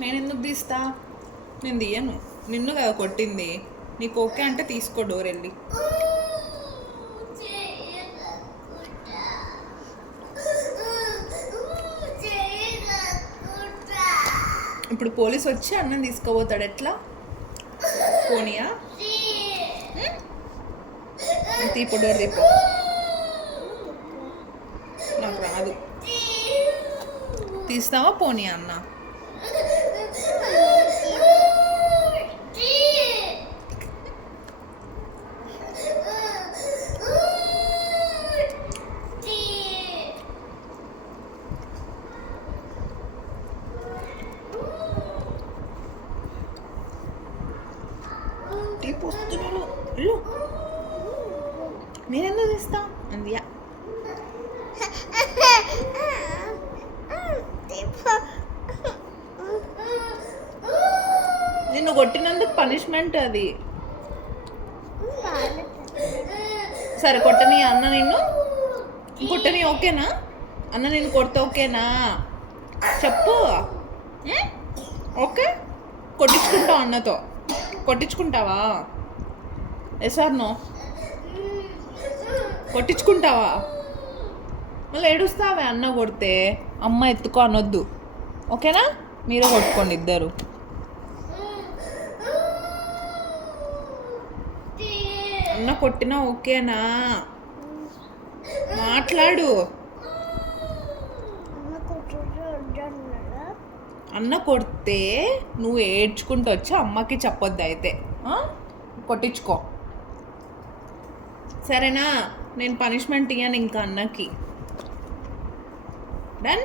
నేను ఎందుకు తీస్తా? నేను తీయను. నిన్ను కదా కొట్టింది. నీకు ఓకే అంటే తీసుకో డోర్ వెళ్ళి. ఇప్పుడు పోలీస్ వచ్చి అన్నం తీసుకుపోతాడు. ఎట్లా పోనీయా? తీపో డోర్ తీపో. నాకు రాదు. తీస్తావా పోనీయా అన్న? తీపి వస్తున్నాడు. వెళ్ళు. నేనెందుకు తీస్తా అందియా? నిన్ను కొట్టినందుకు పనిష్మెంట్ అది. సరే కొట్టని అన్న నిన్ను కొట్టని ఓకేనా? అన్న నిన్ను కొడితే ఓకేనా చెప్పు. ఓకే కొట్టించుకుంటావు అన్నతో? కొట్టించుకుంటావా? Yes or no? కొట్టించుకుంటావా? మళ్ళీ ఏడుస్తావే అన్న కొడితే. అమ్మ ఎత్తుకో అనొద్దు ఓకేనా? మీరే కొట్టుకోండి ఇద్దరు. అన్న కొట్టినా ఓకేనా? మాట్లాడు. అన్న కొడితే నువ్వు ఏడ్చుకుంటూ వచ్చి అమ్మకి చెప్పొద్దు అయితే. కొట్టించుకో సరేనా? నేను పనిష్మెంట్ ఇయ్యాను ఇంకా అన్నకి. డన్.